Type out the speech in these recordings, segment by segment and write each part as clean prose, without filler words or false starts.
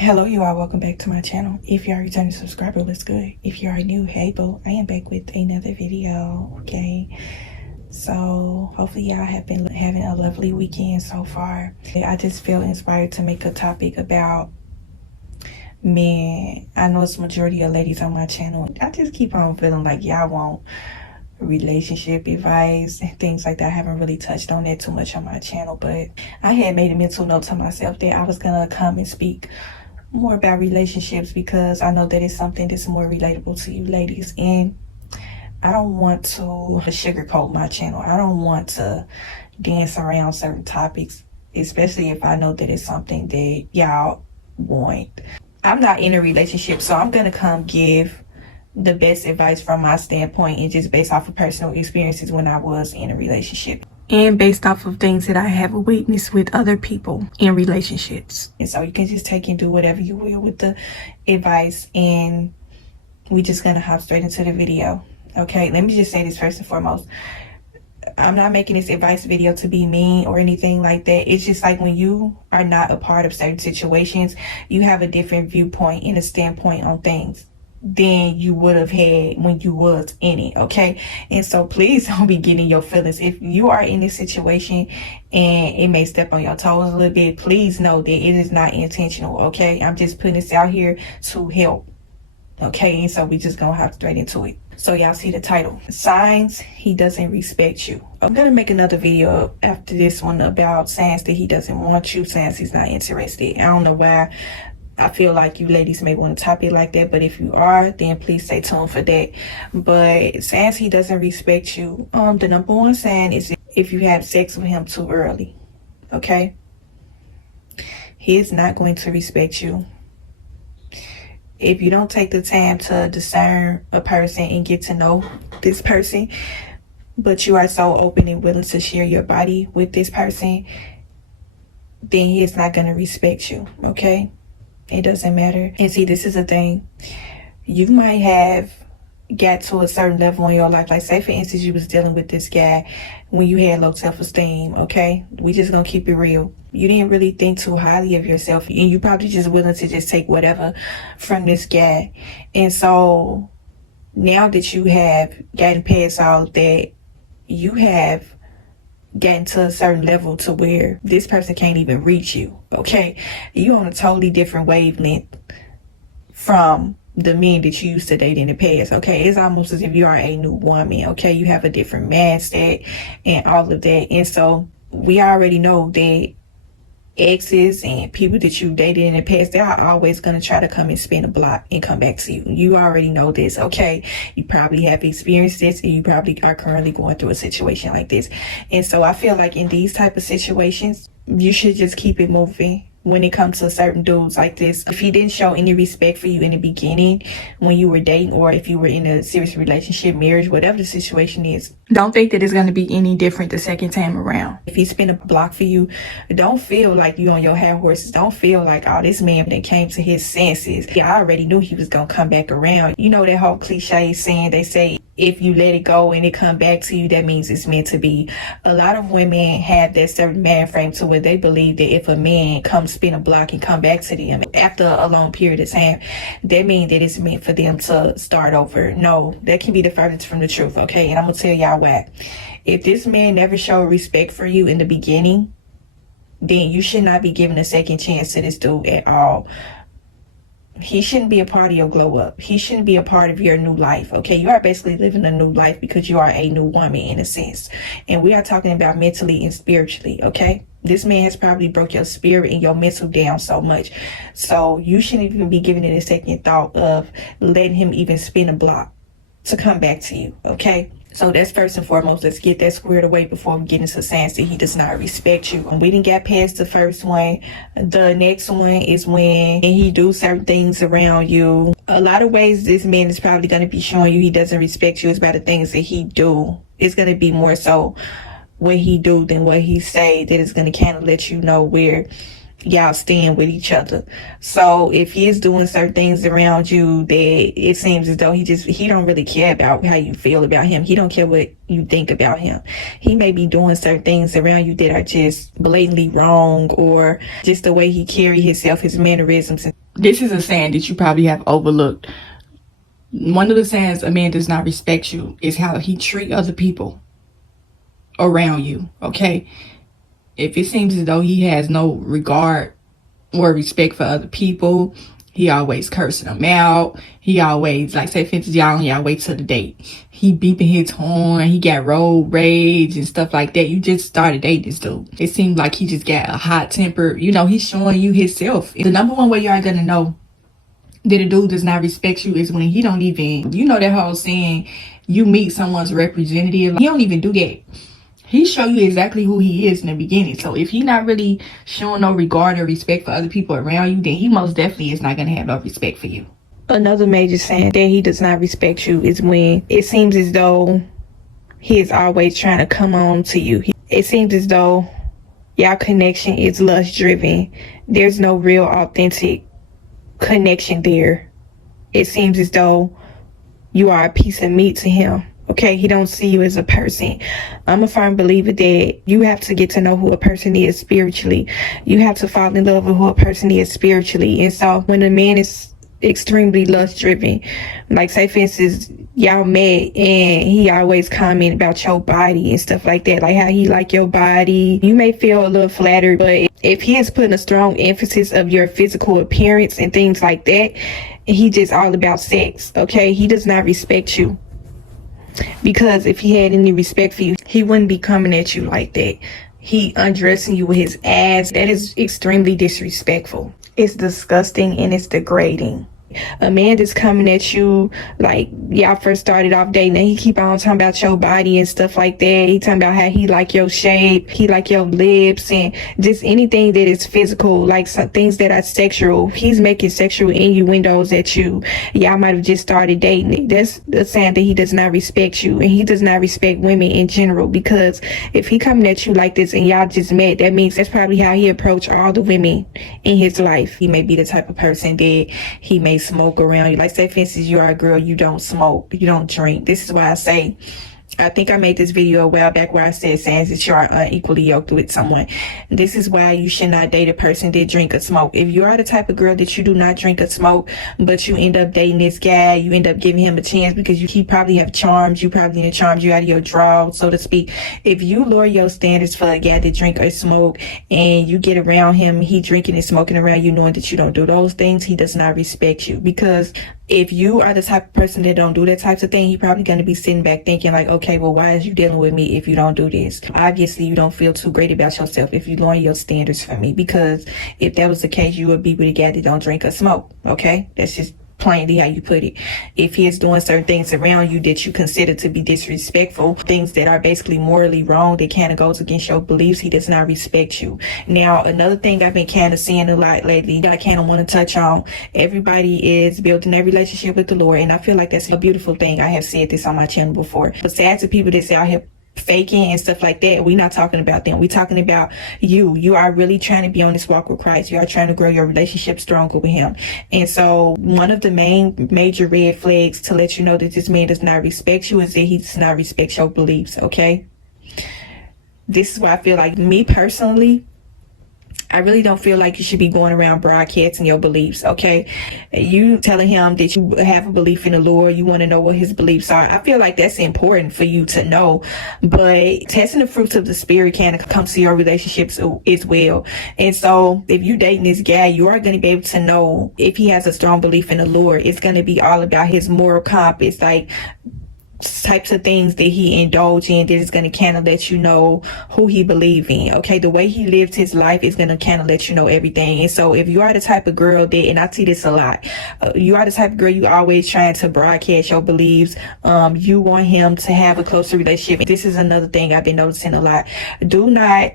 Hello, you all. Welcome back to my channel. If you are a returning subscriber, what's good? If you are new, hey boo, I am back with another video. Okay, so hopefully y'all have been having a lovely weekend so far. I just feel inspired to make a topic about men. I know it's majority of ladies on my channel. I just keep on feeling like y'all want relationship advice and things like that. I haven't really touched on that too much on my channel, but I had made a mental note to myself that I was gonna come and speak more about relationships because I know that it's something that's more relatable to you ladies, and I don't want to sugarcoat my channel. I don't want to dance around certain topics, especially if I know that it's something that y'all want. I'm not in a relationship, so I'm gonna come give the best advice from my standpoint and just based off of personal experiences when I was in a relationship, and based off of things that I have witnessed with other people in relationships. And so you can just take and do whatever you will with the advice, and we just gonna hop straight into the video. Okay, let me just say this first and foremost. I'm not making this advice video to be mean or anything like that. It's just like when you are not a part of certain situations, you have a different viewpoint and a standpoint on things than you would have had when you was in it. Okay, and so please don't be getting your feelings. If you are in this situation and it may step on your toes a little bit, please know that it is not intentional. Okay, I'm just putting this out here to help. Okay, and so we just gonna hop straight into it. So y'all see the title, signs he doesn't respect you. I'm gonna make another video after this one about signs that he doesn't want you, signs he's not interested. I don't know why I feel like you ladies may want a topic like that, but if you are, then please stay tuned for that. But signs he doesn't respect you, the number one sign is if you have sex with him too early. Okay, he is not going to respect you if you don't take the time to discern a person and get to know this person, but you are so open and willing to share your body with this person, then he is not going to respect you. Okay, it doesn't matter. And see, this is a thing. You might have got to a certain level in your life. Like, say for instance, you was dealing with this guy when you had low self-esteem. Okay, we just gonna keep it real. You didn't really think too highly of yourself, and you probably just willing to just take whatever from this guy. And so now that you have gotten past all that, you have gotten to a certain level to where this person can't even reach you. Okay, you on a totally different wavelength from the men that you used to date in the past. Okay, it's almost as if you are a new woman. Okay, you have a different mindset and all of that. And so we already know that exes and people that you dated in the past, they are always going to try to come and spin a block and come back to you. You already know this. Okay, you probably have experienced this, and you probably are currently going through a situation like this. And so I feel like in these type of situations, you should just keep it moving. When it comes to certain dudes like this, if he didn't show any respect for you in the beginning when you were dating, or if you were in a serious relationship, marriage, whatever the situation is, don't think that it's going to be any different the second time around. If he's been a block for you, don't feel like you on your high horses. Don't feel like, oh, this man that came to his senses. Yeah, I already knew he was going to come back around. You know that whole cliche saying, they say, if you let it go and it come back to you, that means it's meant to be. A lot of women have that certain mind frame to where they believe that if a man comes spin a block and come back to them after a long period of time, that means that it's meant for them to start over. No, that can be the furthest from the truth. Okay, and I'm gonna tell y'all why. If this man never showed respect for you in the beginning, then you should not be giving a second chance to this dude at all. He shouldn't be a part of your glow up. He shouldn't be a part of your new life. Okay, you are basically living a new life because you are a new woman in a sense, and we are talking about mentally and spiritually. Okay, this man has probably broke your spirit and your mental down so much, so you shouldn't even be giving it a second thought of letting him even spin a block to come back to you. Okay, so that's first and foremost. Let's get that squared away before we get into signs that he does not respect you. And we didn't get past the first one. The next one is when he do certain things around you. A lot of ways this man is probably going to be showing you he doesn't respect you is by the things that he do. It's going to be more so what he do than what he say that is going to kind of let you know where y'all stand with each other. So if he is doing certain things around you that it seems as though he don't really care about how you feel about him. He don't care what you think about him. He may be doing certain things around you that are just blatantly wrong, or just the way he carry himself, his mannerisms. This is a saying that you probably have overlooked. One of the signs a man does not respect you is how he treat other people around you, okay? If it seems as though he has no regard or respect for other people, he always cursing them out. He always, like, say, for instance, y'all on y'all way to the date. He beeping his horn. He got road rage and stuff like that. You just started dating this dude. It seemed like he just got a hot temper. You know, he's showing you himself. The number one way you are gonna know that a dude does not respect you is when he don't even, you know, that whole saying, you meet someone's representative. He don't even do that. He show you exactly who he is in the beginning. So if he not really showing no regard or respect for other people around you, then he most definitely is not going to have no respect for you. Another major sign that he does not respect you is when it seems as though he is always trying to come on to you. It seems as though y'all connection is lust driven. There's no real authentic connection there. It seems as though you are a piece of meat to him. Okay, he don't see you as a person. I'm a firm believer that you have to get to know who a person is spiritually. You have to fall in love with who a person is spiritually. And so when a man is extremely lust driven, like say for instance, y'all met and he always comment about your body and stuff like that, like how he like your body, you may feel a little flattered. But if he is putting a strong emphasis of your physical appearance and things like that, he just all about sex, okay, he does not respect you. Because if he had any respect for you, he wouldn't be coming at you like that. He undressing you with his ass. That is extremely disrespectful. It's disgusting and it's degrading. A man that's coming at you like y'all first started off dating and he keep on talking about your body and stuff like that. He talking about how he like your shape, he like your lips, and just anything that is physical, like some things that are sexual. He's making sexual innuendos at you. Y'all might have just started dating. That's a sign that he does not respect you, and he does not respect women in general, because if he coming at you like this and y'all just met, that means that's probably how he approached all the women in his life. He may be the type of person that he may smoke around you. Like say for instance, you are a girl, you don't smoke, you don't drink. This is why I say, I think I made this video a while back where I said signs that you are unequally yoked with someone. This is why you should not date a person that drink or smoke. If you are the type of girl that you do not drink or smoke, but you end up dating this guy, you end up giving him a chance because he probably have charms, you probably have charmed you out of your draw, so to speak. If you lower your standards for a guy that drink or smoke and you get around him, he drinking and smoking around you knowing that you don't do those things, he does not respect you. Because if you are the type of person that don't do that types of thing, he probably going to be sitting back thinking like, okay, well, why is you dealing with me if you don't do this? Obviously, you don't feel too great about yourself if you lower your standards for me, because if that was the case, you would be with a guy that don't drink or smoke. Okay, that's just plainly how you put it. If he is doing certain things around you that you consider to be disrespectful, things that are basically morally wrong, that kind of goes against your beliefs, he does not respect you. Now, another thing I've been kind of seeing a lot lately that I kind of want to touch on, everybody is building a relationship with the Lord, and I feel like that's a beautiful thing. I have said this on my channel before. Besides the people that say I have faking and stuff like that, we're not talking about them. We're talking about you are really trying to be on this walk with Christ. You are trying to grow your relationship stronger with him. And so one of the major red flags to let you know that this man does not respect you is that he does not respect your beliefs. Okay, this is why I feel like, me personally, I really don't feel like you should be going around broadcasting your beliefs, okay? You telling him that you have a belief in the Lord, you want to know what his beliefs are. I feel like that's important for you to know, but testing the fruits of the Spirit can come to your relationships as well. And so if you dating this guy, you are going to be able to know if he has a strong belief in the Lord. It's going to be all about his moral compass, like types of things that he indulge in that is going to kind of let you know who he believe in. Okay, the way he lives his life is going to kind of let you know everything. And so if you are the type of girl that, and I see this a lot, you are the type of girl you always trying to broadcast your beliefs, you want him to have a closer relationship. This is another thing I've been noticing a lot. Do not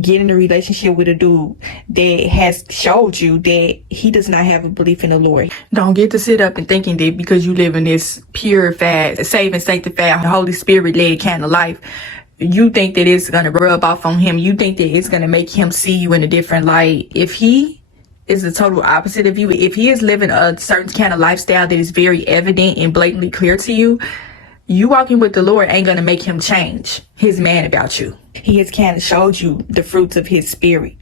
get in a relationship with a dude that has showed you that he does not have a belief in the Lord. Don't get to sit up and thinking that because you live in this purified, saved and sanctified, Holy Spirit led kind of life, you think that it's going to rub off on him. You think that it's going to make him see you in a different light. If he is the total opposite of you, if he is living a certain kind of lifestyle that is very evident and blatantly clear to you, you walking with the Lord ain't going to make him change his man about you. He has kind of showed you the fruits of his spirit.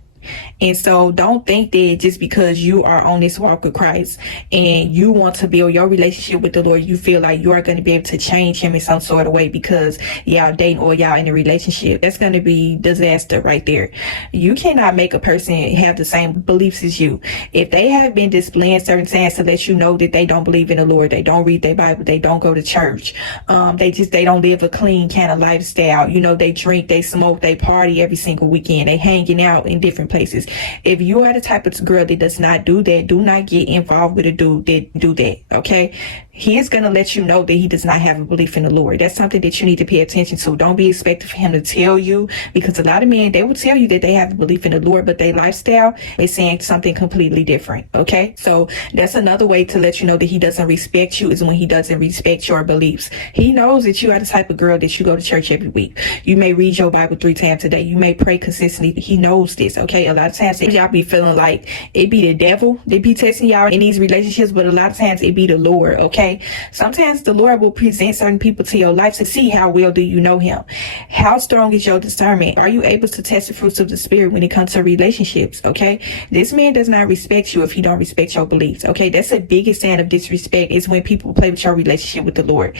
And so don't think that just because you are on this walk with Christ and you want to build your relationship with the Lord, you feel like you are going to be able to change him in some sort of way because y'all dating or y'all in a relationship. That's going to be disaster right there. You cannot make a person have the same beliefs as you. If they have been displaying certain signs to let you know that they don't believe in the Lord, they don't read their Bible, they don't go to church, they don't live a clean kind of lifestyle. You know, they drink, they smoke, they party every single weekend, they hanging out in different places. If you are the type of girl that does not do that, do not get involved with a dude that do that. Okay, he is going to let you know that he does not have a belief in the Lord. That's something that you need to pay attention to. Don't be expecting for him to tell you, because a lot of men, they will tell you that they have a belief in the Lord, but their lifestyle is saying something completely different. Okay, so that's another way to let you know that he doesn't respect you, is when he doesn't respect your beliefs. He knows that you are the type of girl that you go to church every week. You may read your Bible 3 times a day. You may pray consistently. He knows this. Okay, a lot of times y'all be feeling like it be the devil that be testing y'all in these relationships, but a lot of times it be the Lord. Okay, sometimes the Lord will present certain people to your life to see how well do you know him. How strong is your discernment? Are you able to test the fruits of the spirit when it comes to relationships? Okay, this man does not respect you if he don't respect your beliefs. Okay, that's the biggest sign of disrespect, is when people play with your relationship with the Lord.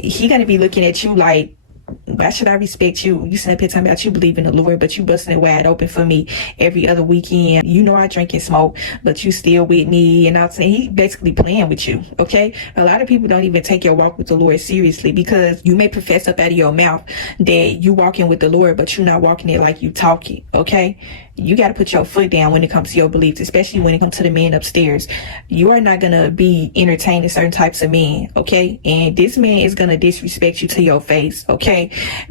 He gonna be looking at you like, why should I respect you? You sitting up here talking about you believe in the Lord, but you busting it wide open for me every other weekend. You know I drink and smoke, but you still with me. And I'm saying he basically playing with you. Okay, a lot of people don't even take your walk with the Lord seriously, because you may profess up out of your mouth that you walking with the Lord, but you're not walking it like you talking. Okay, you got to put your foot down when it comes to your beliefs, especially when it comes to the men upstairs. You are not going to be entertaining certain types of men. Okay, and this man is going to disrespect you to your face. Okay,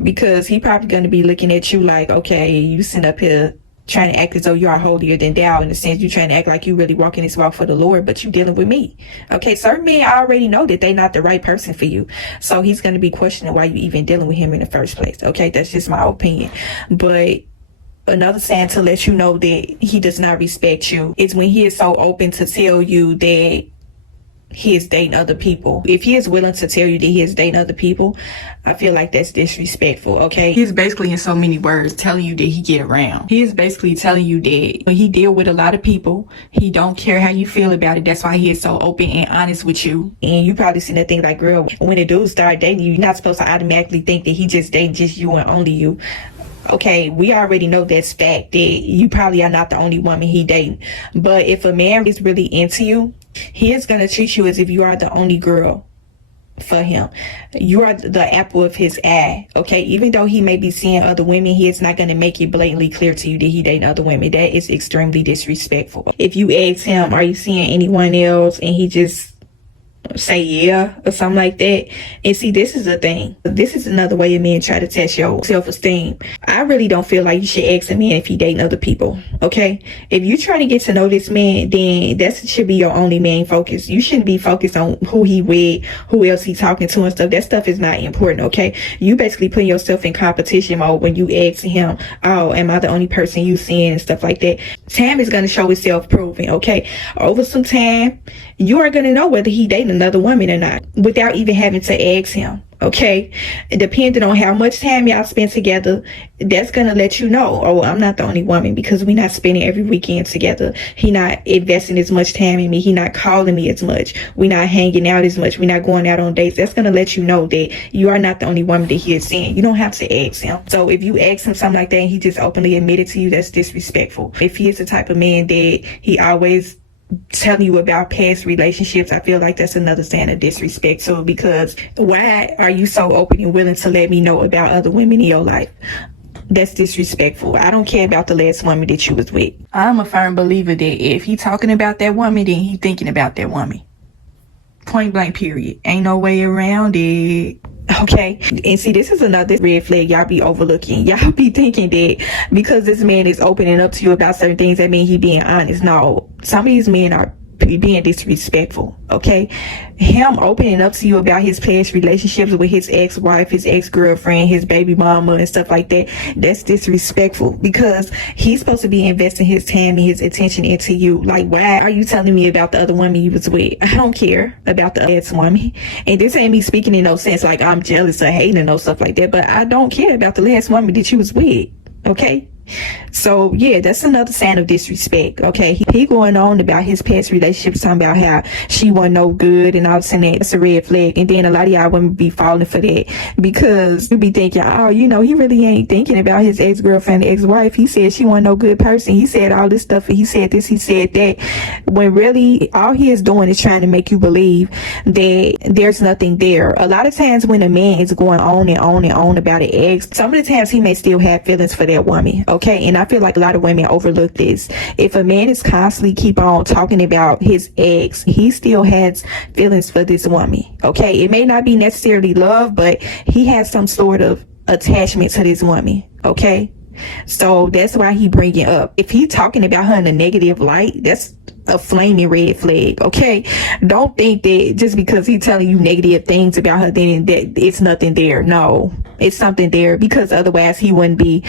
because he probably going to be looking at you like, okay, you sitting up here trying to act as though you are holier than thou, in the sense you're trying to act like you really walking this walk for the Lord, but you dealing with me. Okay, certain men already know that they're not the right person for you, so he's going to be questioning why you even dealing with him in the first place. Okay, that's just my opinion. But another sign to let you know that he does not respect you is when he is so open to tell you that he is dating other people. If he is willing to tell you that he is dating other people, I feel like that's disrespectful. Okay, he's basically, in so many words, telling you that he get around. He is basically telling you that when he deal with a lot of people, he don't care how you feel about it. That's why he is so open and honest with you. And you probably seen that thing like, girl, when a dude start dating you, you're not supposed to automatically think that he just dating just you and only you. Okay, we already know that's fact, that you probably are not the only woman he dating. But if a man is really into you, he is going to treat you as if you are the only girl for him. You are the apple of his eye. Okay, even though he may be seeing other women, he is not going to make it blatantly clear to you that he dating other women. That is extremely disrespectful. If you ask him, are you seeing anyone else, and he just say yeah or something like that. And see, this is the thing. This is another way a man try to test your self-esteem. I really don't feel like you should ask a man if he dating other people. Okay, if you trying to get to know this man, then that should be your only main focus. You shouldn't be focused on who he with, who else he talking to and stuff. That stuff is not important. Okay, you basically putting yourself in competition mode when you ask him, oh, am I the only person you seeing and stuff like that. Time is going to show itself proven. Okay, over some time you are going to know whether he dating another woman or not without even having to ask him. Okay, depending on how much time y'all spend together, that's gonna let you know, oh, I'm not the only woman, because we're not spending every weekend together. He not investing as much time in me. He not calling me as much. We're not hanging out as much. We're not going out on dates. That's gonna let you know that you are not the only woman that he is seeing. You don't have to ask him. So if you ask him something like that and he just openly admitted to you, that's disrespectful. If he is the type of man that he always telling you about past relationships, I feel like that's another sign of disrespect. So because why are you so open and willing to let me know about other women in your life? That's disrespectful. I don't care about the last woman that you was with. I'm a firm believer that if he talking about that woman, then he thinking about that woman. Point blank, period. Ain't no way around it. Okay, and see, this is another red flag y'all be overlooking. Y'all be thinking that because this man is opening up to you about certain things, that mean he being honest. No, some of these men are being disrespectful. Okay, him opening up to you about his past relationships with his ex-wife, his ex-girlfriend, his baby mama and stuff like that, that's disrespectful, because he's supposed to be investing his time and his attention into you. Like, why are you telling me about the other woman you was with? I don't care about the last woman, and this ain't me speaking in no sense like I'm jealous or hating or no stuff like that, but I don't care about the last woman that you was with. Okay, So yeah, that's another sign of disrespect. Okay, he going on about his past relationships, talking about how she wasn't no good and all of a sudden that's a red flag. And then a lot of y'all women be falling for that because you be thinking, oh, you know, he really ain't thinking about his ex-girlfriend, ex-wife. He said she wasn't no good person. He said all this stuff. He said this. He said that. When really all he is doing is trying to make you believe that there's nothing there. A lot of times when a man is going on and on and on about an ex, some of the times he may still have feelings for that woman. Okay, and I feel like a lot of women overlook this. If a man is constantly keep on talking about his ex, he still has feelings for this woman. Okay, it may not be necessarily love, but he has some sort of attachment to this woman. Okay, so that's why he bring it up. If he talking about her in a negative light, that's a flaming red flag. Okay, don't think that just because he telling you negative things about her, then that it's nothing there. No, it's something there, because otherwise he wouldn't be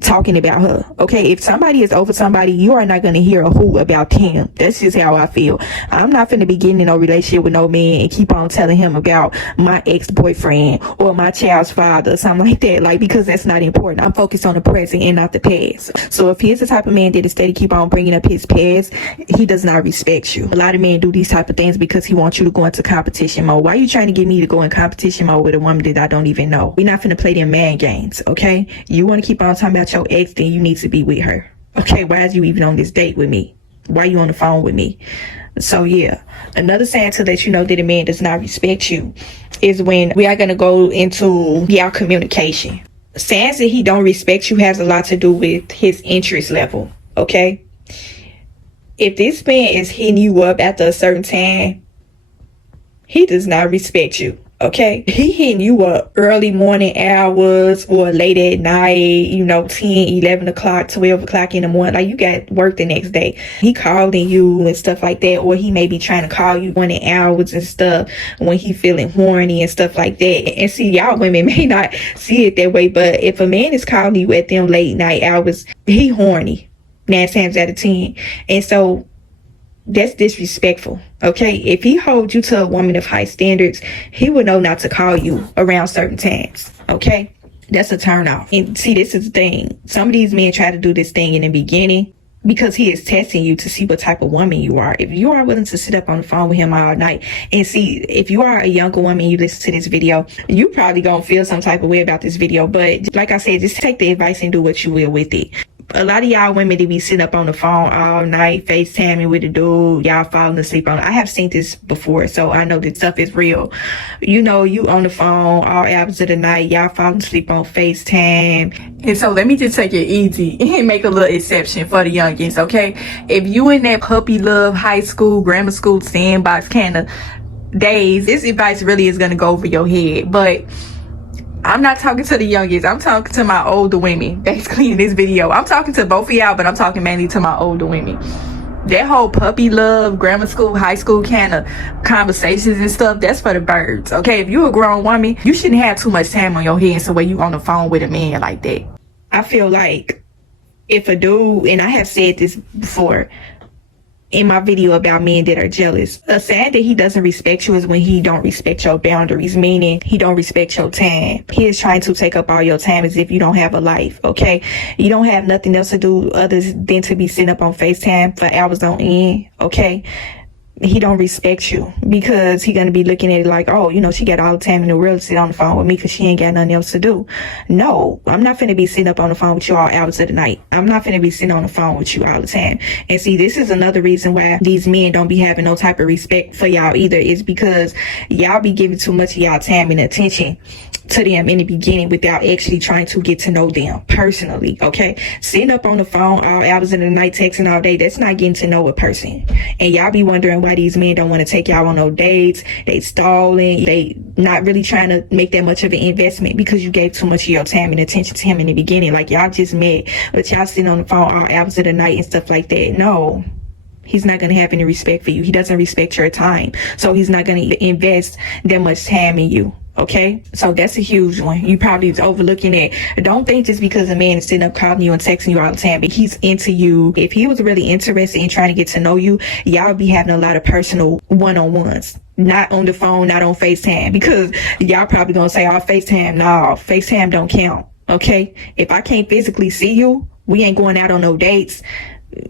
talking about her. Okay, if somebody is over somebody, you are not going to hear a hoot about him. That's just how I feel. I'm not finna be getting in no relationship with no man and keep on telling him about my ex-boyfriend or my child's father or something like that, like, because that's not important. I'm focused on the present and not the past. So if he's the type of man that instead of keep on bringing up his past, he does not respect you. A lot of men do these type of things because he wants you to go into competition mode. Why are you trying to get me to go in competition mode with a woman that I don't even know? We're not finna play them man games. Okay, you want to keep on talking about your ex, then you need to be with her. Okay, why is you even on this date with me? Why are you on the phone with me? So yeah, another sign to let you know that a man does not respect you is when we are going to go into our communication. Signs that he don't respect you has a lot to do with his interest level. Okay, if this man is hitting you up after a certain time, he does not respect you. Okay, he hitting you up early morning hours or late at night, you know, 10, 11 o'clock, 12 o'clock in the morning, like you got work the next day. He calling you and stuff like that, or he may be trying to call you morning hours and stuff when he feeling horny and stuff like that. And see, y'all women may not see it that way, but if a man is calling you at them late night hours, he horny 9 times out of 10. And so that's disrespectful. Okay, if he holds you to a woman of high standards, he would know not to call you around certain times. Okay, that's a turn off. And see, this is the thing, some of these men try to do this thing in the beginning because he is testing you to see what type of woman you are. If you are willing to sit up on the phone with him all night, and see, if you are a younger woman, you listen to this video, you probably gonna feel some type of way about this video. But like I said, just take the advice and do what you will with it. A lot of y'all women, they be sitting up on the phone all night, FaceTiming with the dude, y'all falling asleep on it. I have seen this before, so I know this stuff is real. You know, you on the phone all hours of the night, y'all falling asleep on FaceTime. And so let me just take it easy and make a little exception for the youngins, okay? If you in that puppy love, high school, grammar school, sandbox kind of days, this advice really is going to go over your head. But I'm not talking to the youngest. I'm talking to my older women, basically, in this video. I'm talking to both of y'all, but I'm talking mainly to my older women. That whole puppy love, grammar school, high school kind of conversations and stuff, that's for the birds. Okay, if you're a grown woman, you shouldn't have too much time on your hands so where you on the phone with a man like that. I feel like if a dude, and I have said this before in my video about men that are jealous, a sign that he doesn't respect you is when he don't respect your boundaries, meaning he don't respect your time. He is trying to take up all your time as if you don't have a life. Okay, you don't have nothing else to do other than to be sitting up on FaceTime for hours on end. Okay, he don't respect you because he gonna be looking at it like, oh, you know, she got all the time in the world to sit on the phone with me because she ain't got nothing else to do. No, I'm not finna be sitting up on the phone with you all hours of the night. I'm not finna be sitting on the phone with you all the time. And see, this is another reason why these men don't be having no type of respect for y'all either, is because y'all be giving too much of y'all time and attention to them in the beginning without actually trying to get to know them personally. Okay, sitting up on the phone all hours of the night, texting all day, that's not getting to know a person. And y'all be wondering why these men don't want to take y'all on no dates. They stalling, they not really trying to make that much of an investment because you gave too much of your time and attention to him in the beginning. Like, y'all just met, but y'all sitting on the phone all hours of the night and stuff like that. No, he's not going to have any respect for you. He doesn't respect your time, so he's not going to invest that much time in you. Okay, so that's a huge one. You probably is overlooking it. Don't think just because a man is sitting up calling you and texting you all the time, but he's into you. If he was really interested in trying to get to know you, y'all be having a lot of personal one-on-ones. Not on the phone, not on FaceTime, because y'all probably gonna say, oh, FaceTime. No, FaceTime don't count. Okay, if I can't physically see you, we ain't going out on no dates,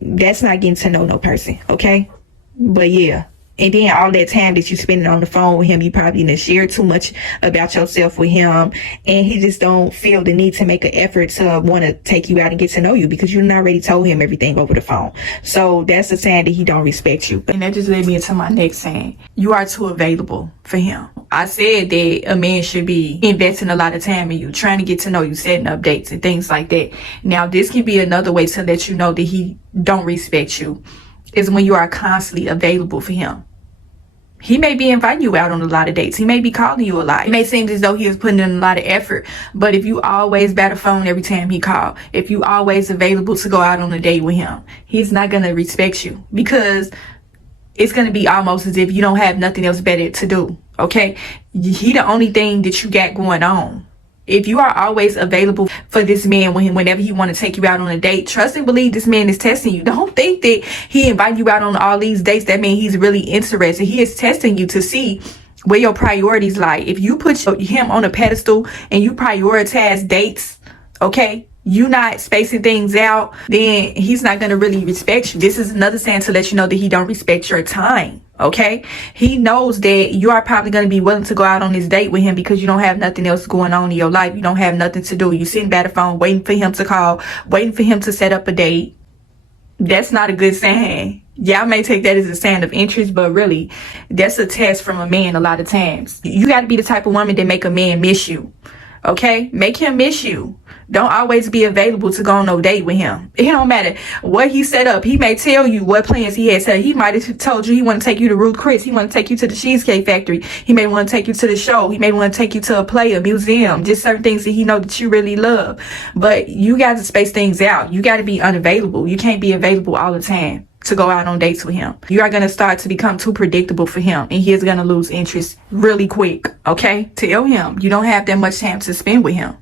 that's not getting to know no person, okay? But yeah. And then all that time that you spending on the phone with him, you probably didn't share too much about yourself with him. And he just don't feel the need to make an effort to want to take you out and get to know you because you already told him everything over the phone. So that's a sign that he don't respect you. And that just led me into my next saying. You are too available for him. I said that a man should be investing a lot of time in you, trying to get to know you, setting up dates and things like that. Now, this can be another way to let you know that he don't respect you, is when you are constantly available for him. He may be inviting you out on a lot of dates. He may be calling you a lot. It may seem as though he is putting in a lot of effort. But if you always bat a phone every time he calls, if you always available to go out on a date with him, he's not going to respect you because it's going to be almost as if you don't have nothing else better to do. Okay? He the only thing that you got going on. If you are always available for this man whenever he want to take you out on a date, trust and believe this man is testing you. Don't think that he invite you out on all these dates, that means he's really interested. He is testing you to see where your priorities lie. If you put him on a pedestal and you prioritize dates, okay, you not spacing things out, then he's not going to really respect you. This is another sign to let you know that he don't respect your time. Okay, he knows that you are probably going to be willing to go out on this date with him because you don't have nothing else going on in your life. You don't have nothing to do. You're sitting by the phone waiting for him to call, waiting for him to set up a date. That's not a good sign. Y'all may take that as a sign of interest, but really, that's a test from a man a lot of times. You got to be the type of woman that make a man miss you. Okay, make him miss you. Don't always be available to go on no date with him. It don't matter what he set up. He may tell you what plans he had set up. He might have told you he want to take you to Ruth Chris. He want to take you to the Cheesecake Factory. He may want to take you to the show. He may want to take you to a play, a museum, just certain things that he know that you really love. But you got to space things out. You got to be unavailable. You can't be available all the time to go out on dates with him. You are going to start to become too predictable for him, and he is going to lose interest really quick. Okay, tell him you don't have that much time to spend with him.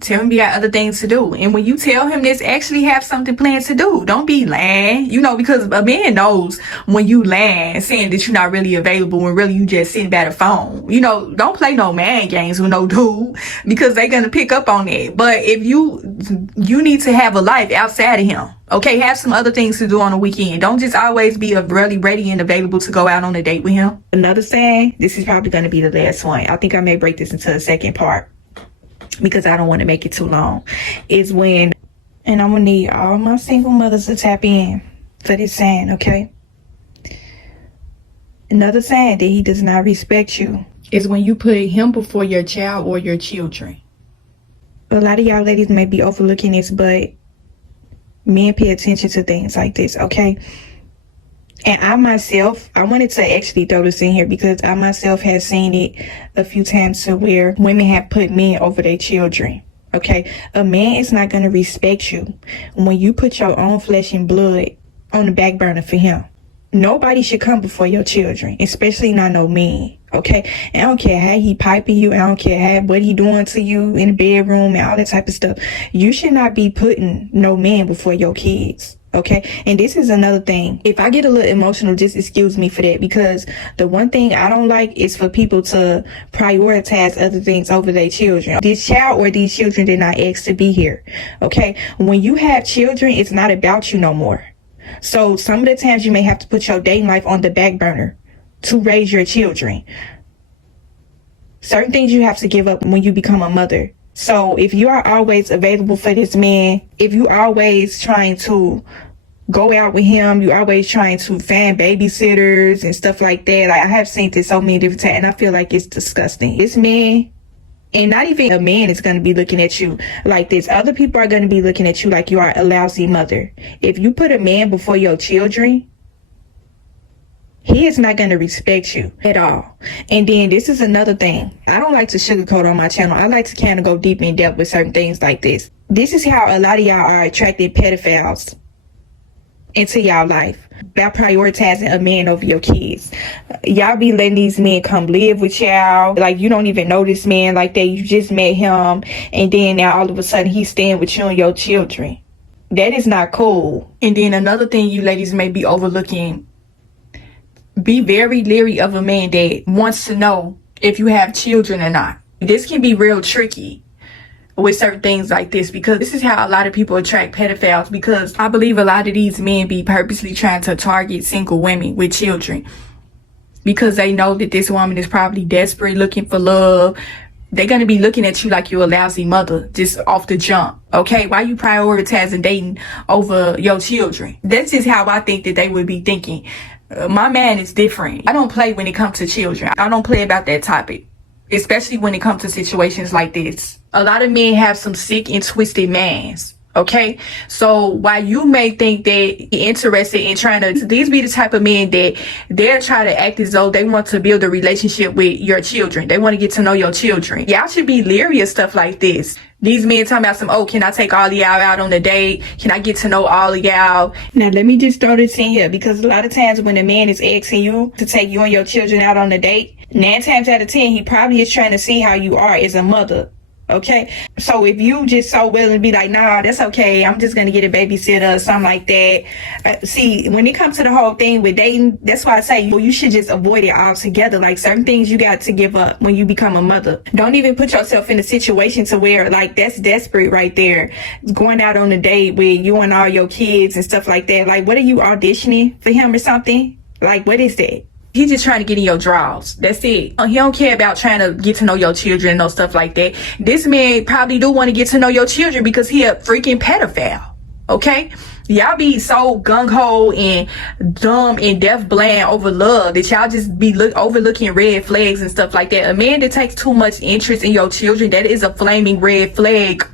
Tell him you got other things to do. And when you tell him this, actually have something planned to do. Don't be lying, because a man knows when you lying, saying that you're not really available when really you just sitting by the phone. Don't play no man games with no dude because they're going to pick up on it. But if you need to have a life outside of him. Okay, have some other things to do on the weekend. Don't just always be really ready and available to go out on a date with him. Another saying, this is probably going to be the last one. I think I may break this into a second part because I don't want to make it too long, is when, and I'm going to need all my single mothers to tap in for this saying, okay? Another saying that he does not respect you is when you put him before your child or your children. A lot of y'all ladies may be overlooking this, but men pay attention to things like this, okay? And I myself, I wanted to actually throw this in here because I myself have seen it a few times to where women have put men over their children, okay? A man is not going to respect you when you put your own flesh and blood on the back burner for him. Nobody should come before your children, especially not no man, okay? And I don't care how he piping you. I don't care what he doing to you in the bedroom and all that type of stuff. You should not be putting no man before your kids. Okay. And this is another thing. If I get a little emotional, just excuse me for that, because the one thing I don't like is for people to prioritize other things over their children. This child or these children did not ask to be here. Okay. When you have children, it's not about you no more. So some of the times you may have to put your dating life on the back burner to raise your children. Certain things you have to give up when you become a mother. So if you are always available for this man, if you always trying to go out with him, you always trying to find babysitters and stuff like that. Like, I have seen this so many different times and I feel like it's disgusting. This man, and not even a man, is going to be looking at you like this. Other people are going to be looking at you like you are a lousy mother. If you put a man before your children, he is not going to respect you at all. And then this is another thing. I don't like to sugarcoat on my channel. I like to kind of go deep in depth with certain things like this. This is how a lot of y'all are attracting pedophiles into y'all life by prioritizing a man over your kids. Y'all be letting these men come live with y'all. Like, you don't even know this man like that. You just met him. And then now all of a sudden he's staying with you and your children. That is not cool. And then another thing you ladies may be overlooking, be very leery of a man that wants to know if you have children or not. This can be real tricky. with certain things like this, because this is how a lot of people attract pedophiles, because I believe a lot of these men be purposely trying to target single women with children because they know that this woman is probably desperate, looking for love. They're going to be looking at you like you're a lousy mother just off the jump. Okay, why you prioritizing dating over your children? That's just how I think that they would be thinking. My man is different. I don't play when it comes to children. I don't play about that topic, especially when it comes to situations like this. A lot of men have some sick and twisted minds. Okay, so while you may think that you're interested in trying to, these be the type of men that they're trying to act as though they want to build a relationship with your children. They want to get to know your children. Y'all should be leery of stuff like this. These men talking about some, oh, can I take all of y'all out on a date? Can I get to know all of y'all? Now, let me just throw this in here, because a lot of times when a man is asking you to take you and your children out on a date, 9 times out of 10, he probably is trying to see how you are as a mother. Okay, so if you just so willing to be like, nah, that's okay, I'm just gonna get a babysitter or something like that. See, when it comes to the whole thing with dating, that's why I say you should just avoid it altogether. Like, certain things you got to give up when you become a mother. Don't even put yourself in a situation to where, like, that's desperate right there. Going out on a date with you and all your kids and stuff like that. Like, what are you, auditioning for him or something? Like, what is that? He's just trying to get in your drawers. That's it. He don't care about trying to get to know your children or stuff like that. This man probably do want to get to know your children because he a freaking pedophile. Okay? Y'all be so gung-ho and dumb and deaf-blind over love that y'all just be overlooking red flags and stuff like that. A man that takes too much interest in your children, that is a flaming red flag.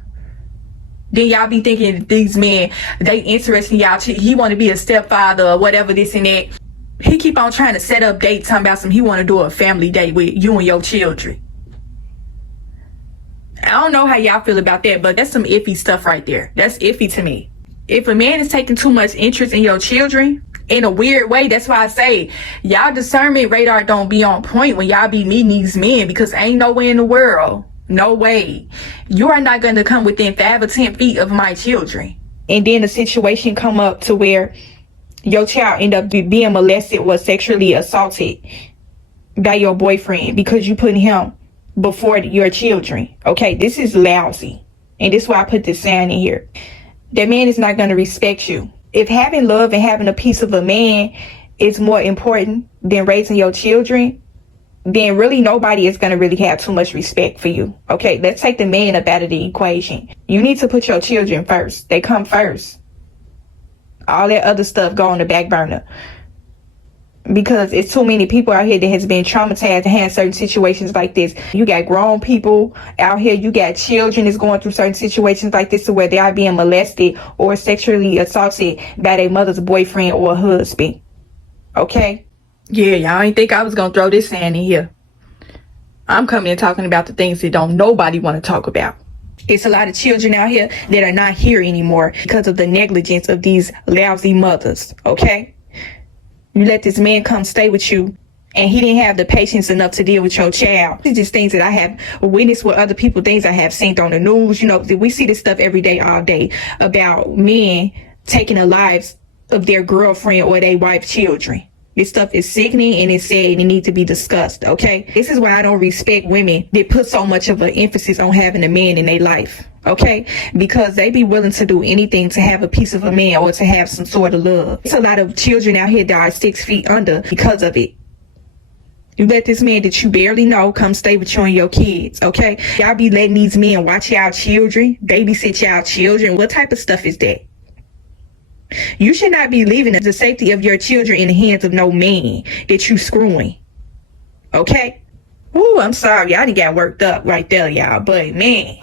Then y'all be thinking these men, they interested in y'all. He want to be a stepfather or whatever, this and that. He keep on trying to set up dates, talking about he want to do a family date with you and your children. I don't know how y'all feel about that, but that's some iffy stuff right there. That's iffy to me. If a man is taking too much interest in your children, in a weird way, that's why I say y'all discernment radar don't be on point when y'all be meeting these men, because ain't no way in the world, no way, you are not going to come within 5 or 10 feet of my children. And then the situation come up to where your child end up being molested or sexually assaulted by your boyfriend because you put him before your children. Okay, this is lousy. And this is why I put this saying in here. That man is not going to respect you. If having love and having a piece of a man is more important than raising your children, then really nobody is going to really have too much respect for you. Okay, let's take the man up out of the equation. You need to put your children first. They come first. All that other stuff go on the back burner, because it's too many people out here that has been traumatized to have certain situations like this. You got grown people out here, you got children that's going through certain situations like this to where they are being molested or sexually assaulted by their mother's boyfriend or husband. Okay? Yeah, y'all ain't think I was gonna throw this saying in here. I'm coming and talking about the things that don't nobody want to talk about. It's a lot of children out here that are not here anymore because of the negligence of these lousy mothers, okay? You let this man come stay with you, and he didn't have the patience enough to deal with your child. It's just things that I have witnessed with other people, things I have seen on the news. You know, we see this stuff every day, all day, about men taking the lives of their girlfriend or their wife's children. This stuff is sickening and it's sad and it needs to be discussed, okay? This is why I don't respect women that put so much of an emphasis on having a man in their life, okay? Because they be willing to do anything to have a piece of a man or to have some sort of love. It's a lot of children out here that are 6 feet under because of it. You let this man that you barely know come stay with you and your kids, okay? Y'all be letting these men watch y'all children, babysit y'all children. What type of stuff is that? You should not be leaving the safety of your children in the hands of no man that you screwing. Okay? Ooh, I'm sorry. Y'all done got worked up right there, y'all. But, man,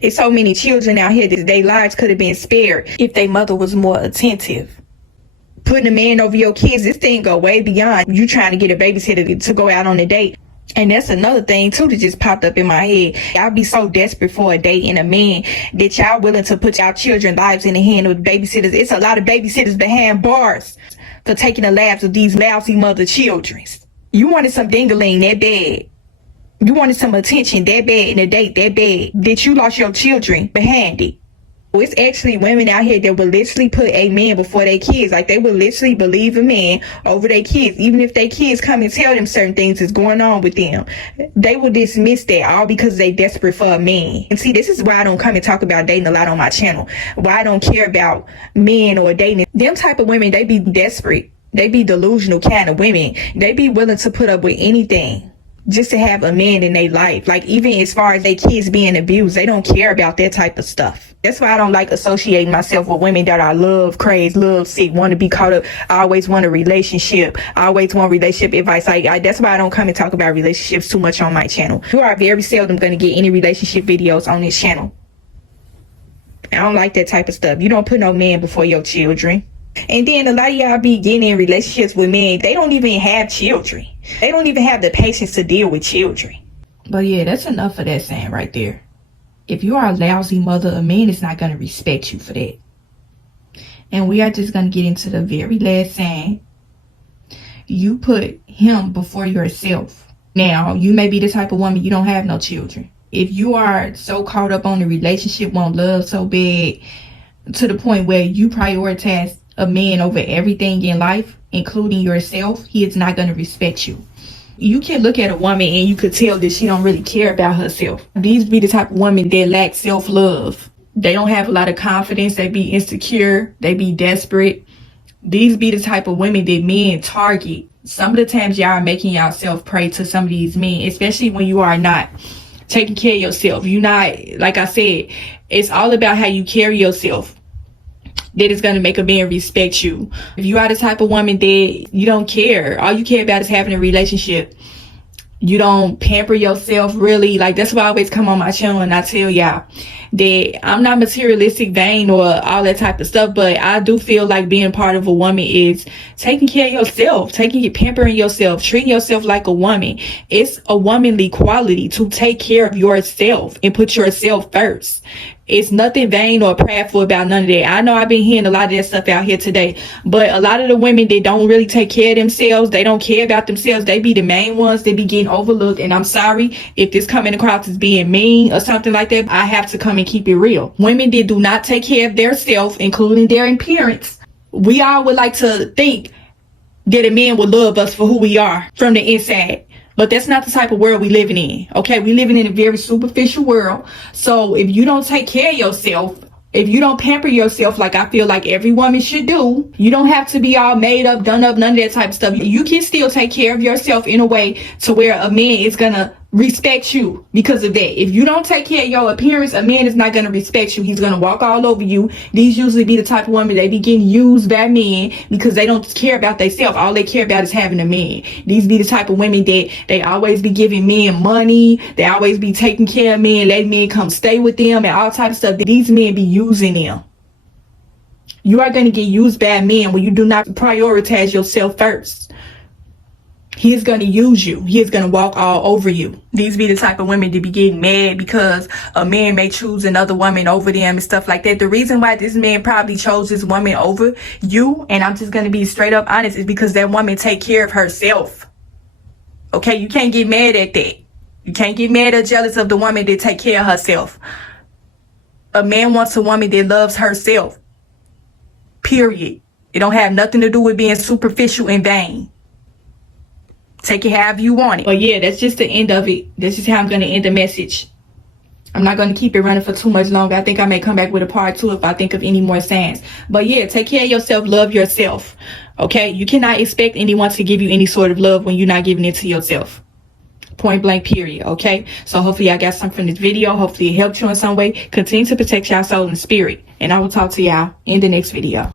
it's so many children out here that their lives could have been spared if their mother was more attentive. Putting a man over your kids, this thing go way beyond you trying to get a babysitter to go out on a date. And that's another thing, too, that just popped up in my head. Y'all be so desperate for a date and a man that y'all willing to put y'all children's lives in the hand of babysitters. It's a lot of babysitters behind bars for taking the lives of these lousy mother children. You wanted some ding-a-ling that bad. You wanted some attention that bad and a date that bad that you lost your children behind it. It's actually women out here that will literally put a man before their kids. Like, they will literally believe a man over their kids. Even if their kids come and tell them certain things is going on with them, they will dismiss that all because they desperate for a man. And see, this is why I don't come and talk about dating a lot on my channel. Why I don't care about men or dating. Them type of women, they be desperate. They be delusional kind of women. They be willing to put up with anything just to have a man in their life. Like, even as far as their kids being abused, they don't care about that type of stuff. That's why I don't like associating myself with women that are love crazed, love sick, want to be caught up. I always want a relationship. I always want relationship advice. That's why I don't come and talk about relationships too much on my channel. You are very seldom going to get any relationship videos on this channel. I don't like that type of stuff. You don't put no man before your children. And then a lot of y'all be getting in relationships with men. They don't even have children. They don't even have the patience to deal with children. But yeah, that's enough of that saying right there. If you are a lousy mother, a man is not going to respect you for that. And we are just going to get into the very last saying. You put him before yourself. Now, you may be the type of woman, you don't have no children. If you are so caught up on the relationship, want love so bad, to the point where you prioritize a man over everything in life, including yourself, he is not going to respect you. You can look at a woman and you could tell that she don't really care about herself. These be the type of women that lack self-love. They don't have a lot of confidence. They be insecure. They be desperate. These be the type of women that men target. Some of the times y'all are making yourself prey to some of these men, especially when you are not taking care of yourself. You're not, like I said, it's all about how you carry yourself. That is going to make a man respect you. If you are the type of woman that you don't care, all you care about is having a relationship, you don't pamper yourself really. Like, that's why I always come on my channel and I tell y'all that I'm not materialistic, vain, or all that type of stuff, but I do feel like being part of a woman is taking care of yourself, pampering yourself, treating yourself like a woman. It's a womanly quality to take care of yourself and put yourself first. It's nothing vain or prideful about none of that. I know I've been hearing a lot of that stuff out here today, but a lot of the women that don't really take care of themselves, they don't care about themselves, they be the main ones that be getting overlooked. And I'm sorry if this coming across as being mean or something like that. I have to come and keep it real. Women that do not take care of their self, including their appearance, we all would like to think that a man would love us for who we are from the inside. But that's not the type of world we living in. Okay, we living in a very superficial world. So if you don't take care of yourself, if you don't pamper yourself like I feel like every woman should do, you don't have to be all made up, done up, none of that type of stuff. You can still take care of yourself in a way to where a man is gonna respect you because of that. If you don't take care of your appearance, a man is not going to respect you. He's going to walk all over you. These usually be the type of women, they be getting used by men because they don't care about themselves. All they care about is having a man. These be the type of women that they always be giving men money. They always be taking care of men, letting men come stay with them and all types of stuff. These men be using them. You are going to get used by men when you do not prioritize yourself first. He is going to use you. He is going to walk all over you. These be the type of women that be getting mad because a man may choose another woman over them and stuff like that. The reason why this man probably chose this woman over you, and I'm just going to be straight up honest, is because that woman take care of herself. Okay, you can't get mad at that. You can't get mad or jealous of the woman that take care of herself. A man wants a woman that loves herself. Period. It don't have nothing to do with being superficial and vain. Take it however you want it. But yeah, that's just the end of it. This is how I'm going to end the message. I'm not going to keep it running for too much longer. I think I may come back with a part 2 if I think of any more sayings. But yeah, take care of yourself. Love yourself. Okay? You cannot expect anyone to give you any sort of love when you're not giving it to yourself. Point blank, period. Okay? So hopefully I got something from this video. Hopefully it helped you in some way. Continue to protect your soul and spirit. And I will talk to y'all in the next video.